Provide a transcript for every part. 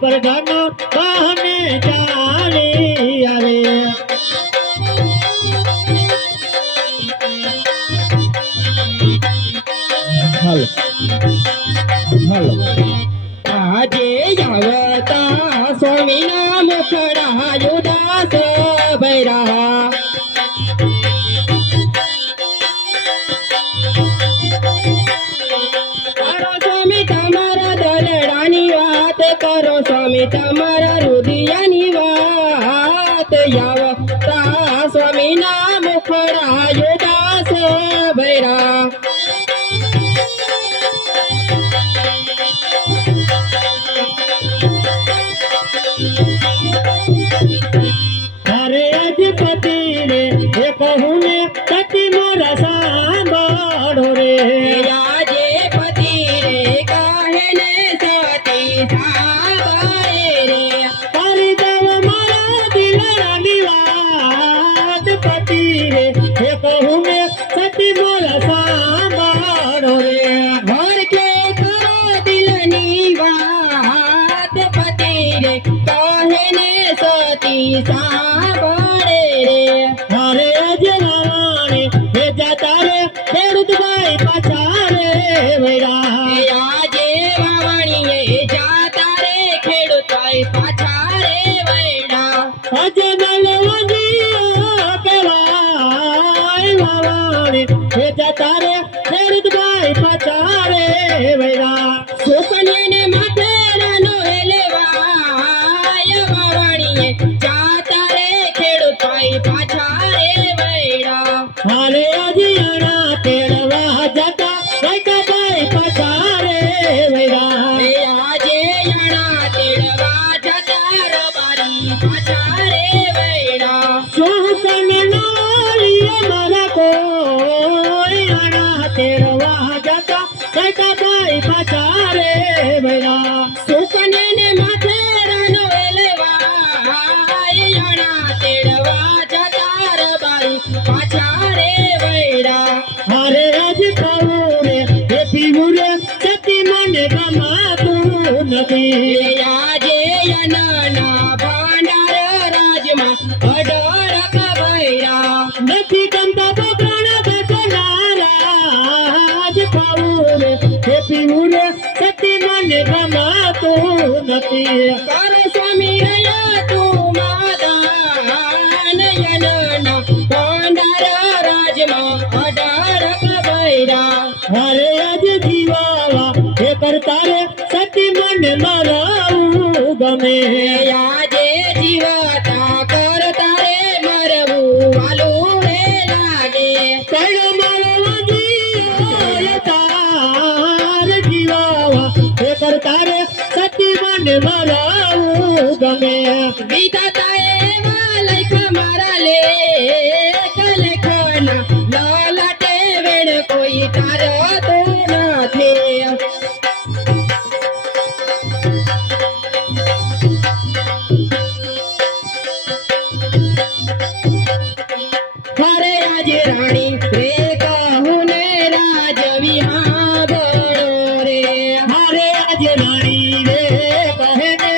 प्रधान बहने चाली आवे हल हल આજે આવતા સ્વામીના મુખડા ઉદાસ ભૈરા કરો સ્વામી તમારા દલડાની વાત કરો સ્વામી તમારા રુદિયાની વાત આવતા સ્વામીના મુખડા ઉદાસ ભૈરા अरे अधिपति रे हे कहूँ ने सती मोरा सांभळो रे આજે પતિ રે કાહે ને સતી સાંભળે રે तारी देव मारा दिलरानी वात पति रे हे कहूँ ने सती मोरा सांभळो रे ઘર કે કરો દિલની વાત પતિ રે કહે ને સતી સાંભળે રે अरे अजवाणी हे जाता रे खेडूत बाई पाछा रे वैरा આજે વાવણીએ જાતા રે ખેડૂતોય પાછા રે વૈડા અજનલ વંજીઓ કહેવાય વાવાણી હે જતા રે ખેડૂત ભાઈ પાછા રે વૈરા સુકન્યાને માથે રાનો એલેવાય વાવણીએ જાતા રે ખેડૂતોય પાછા રે વૈડા હારે અજિયાણા તેડવા જતા વૈકા ભાઈ પાછા રે વૈરા આજે યાણા તેડવા જતા રબારી પાછા રે વૈડા સોહકન નાલીએ મારા કોઈ આણા તેડવા જતા વૈકા ભાઈ પાછા રે વૈરા સુકન્યાને માથે રાનો એલેવાય યાણા તેડવા જતા રબારી પાછા રે વૈડા હારે આજ ખાવું રે હે પીવું રે સતી મને ગમાતું નથી આજે યનાના ભાંડાર રાજમાં અઢાર કબૈરા નથી ગમતા બગડાણા ગગનારા આજ ખાવું રે હે પીવું રે સતી મને ગમાતું નથી કર સ્વામી રહ્યા તું માદાન યનાના ભાંડાર રાજમાં અઢાર કબૈરા હારે આજ જીવાવા હે કરતા રે સતી મને મરાવું ગમે આજે જીવતા કરતા રે મરવું વાલું રે લાગે કયો મારો વાજીઓ તાર જીવાવા હે કરતા રે સતી મને મરાવું ગમે વિધાતા એવા લખ મારા લેખના લલાટે વેણ કોઈ તારો તો નથી ખરે આજ રાણી રે કહું ને રાજ વિહાબળો રે હારે આજ રાણી રે કહે ને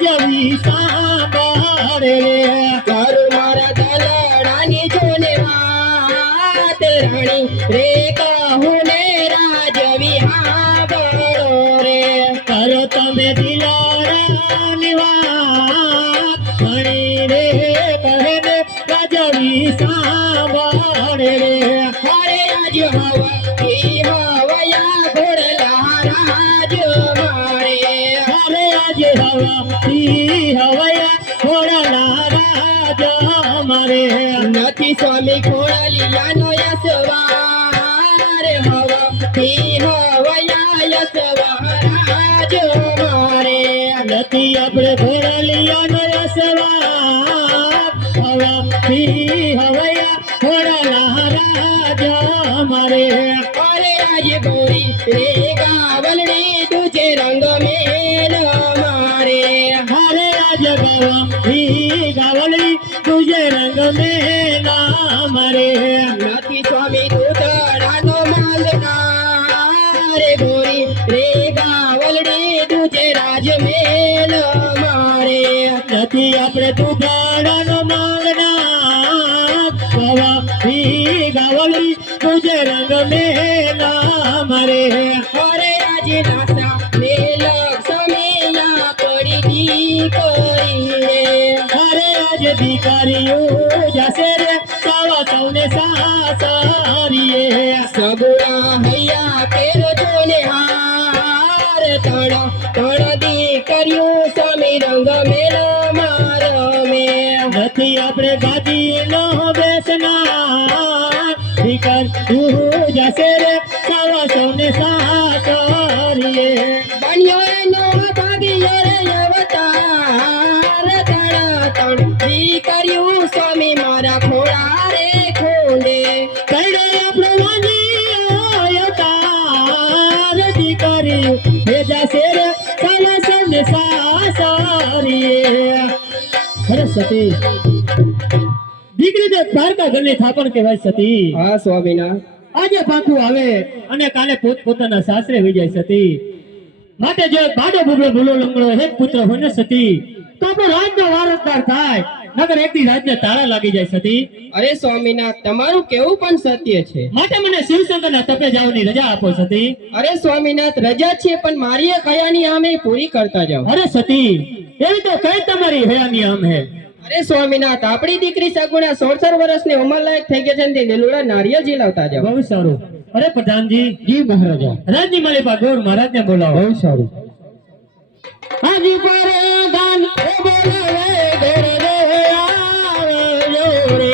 ગજવી સાંભળે રે કરું મારા દલડાની જોને વાત રાણી રે કહું ને રાજ વિહાબળો રે કરો તમે દિલારાની વાત ઘણી રે કહે ને ગજવી સાંભળે રે હરે આજ હવા હવયા ઘોડલા રાજ મારે હારે આજ હવા હવયા ઘોડાના રાજ મારે નથી સ્વામી ઘોડલિયાનો યસવાર હવા હવયા યસવાર રાજ મારે નથી આપણે ઘોડાલિયાનો સવાર હવા હવયા ઘોડાના રાજ મારે અરે આજ ગોરી રે ગાવલડી તુજે રંગ મેલ મારે હારે આજ ગવા ગાવલી તુજે રંગ में ना मरे નથી સ્વામી દૂધડાનો માંગનાર ગોરી રે ગાવલડી તુજે રાજ મેલ નથી આપણે તું ગાડાનો માંગના ગવા ગાવલી તુજે રંગ મેલા મારે અરે આજે નાસા મેલક સમેલા પડી દીકરી રે અરે આજ દીકરીઓ જશે રે સાવા સૌને સાસરીએ સગુણા હૈયા કેરો જોને હાર તણ તણ દીકરીઓ સમી રંગ મેલા માર મે નથી આપણે ગાદી નો બેસના દીકર તું જશે રે સાવા સૌને સાસરીએ બન્યો એનો ભાગ્ય રે અવતાર તણ તણ દીકરીઓ સમી મારા ખોળા રે ખોંડે કઈડે આપણો વાજી તાર દીકરી હે જશે રે સાવા સૌને સાસરીએ અરે સતી દીકરી તે દ્વારકા ઘરની થાપણ કહેવાય સતી હા સ્વામીના આજે પાકું આવે અને કાલે પોતાના સાસરે વિજય સતી માટે જો બાડો બુબળો ભૂલો લંગડો એક પુત્ર હોય ને સતી તો આપણો રાજનો વારસદાર થાય નગર એકથી રાજને તાળા લાગી જાય સતી અરે સ્વામીનાથ તમારું કેવું પણ સત્ય છે માટે મને શિવશંકરના તપે જવાની રજા આપો સતી અરે સ્વામીનાથ રજા છે પણ મારી એક હયાની આમે પૂરી કરતા જાઓ અરે સતી એવી તો કઈ તમારી હયાની આમ હે અરે સ્વામીનાથ આપણી દીકરી સગુણા 16 વર્ષની ઉંમર લાયક થઈ ગઈ છે ને તે લીલુડા નારિયેળ ઝીલાવતા જાઓ બહુ સારું અરે પ્રધાનજી જી મહારાજા રાજની માલિકા ગોર મહારાજને બોલાવો બહુ સારું હાજી પરદાન એ બોલાવે ઘર રે આવજો રે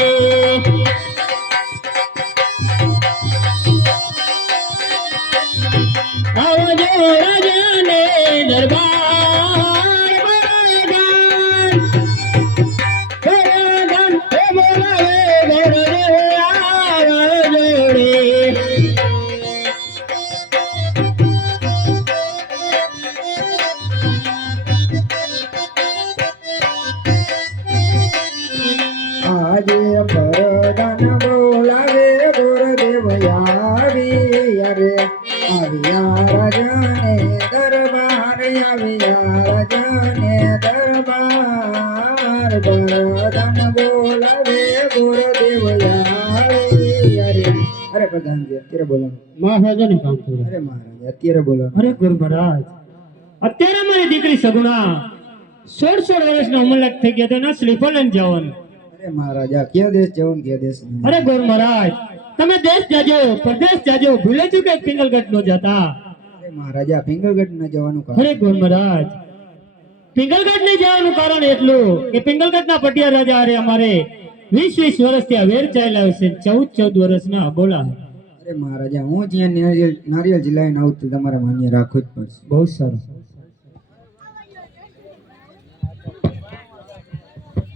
આવજો રાજાને દરબાર પરદાન એ બોલાવે ઘર રે આવજો રે આજે પરદાન બોલાવે ગુરુદેવ આવી અરે આવ્યા રાજાને દરબાર આવ્યા રાજાને દરબાર પરદાન બોલાવે ગુરુદેવ આવી અરે પ્રધાનજી અત્યારે બોલો મહારાજાને કામ પૂરું અરે મહારાજ અત્યારે બોલો અરે ગુરુ મહારાજ અત્યારે મારી દીકરી સગુણા 16 વર્ષનો ઉંમર થઈ ગયા તો ના શ્રીફળન જવાનું અરે મહારાજા કયો દેશ જવું કયો દેશ નહીં? અરે ગુરુ મહારાજ તમે દેશ જાજો પ્રદેશ જાજો ભૂલે ચૂકે પિંગલગઢ નો જતા અરે મહારાજા પિંગલગઢ ન જવાનું કારણ અરે ગુરુ મહારાજ પિંગલગઢ નહીં જવાનું કારણ એટલું કે પિંગલગઢ ના પટિયા રાજા અરે અમારે 20 વર્ષ ત્યાં વેર ચાલ્યા છે 14 વર્ષના અબોલા અરે મહારાજા હું જ્યાં નારિયેળ જિલ્લાએ આવું તો તમારે માન્ય રાખવું જ પડશે બહુ સારું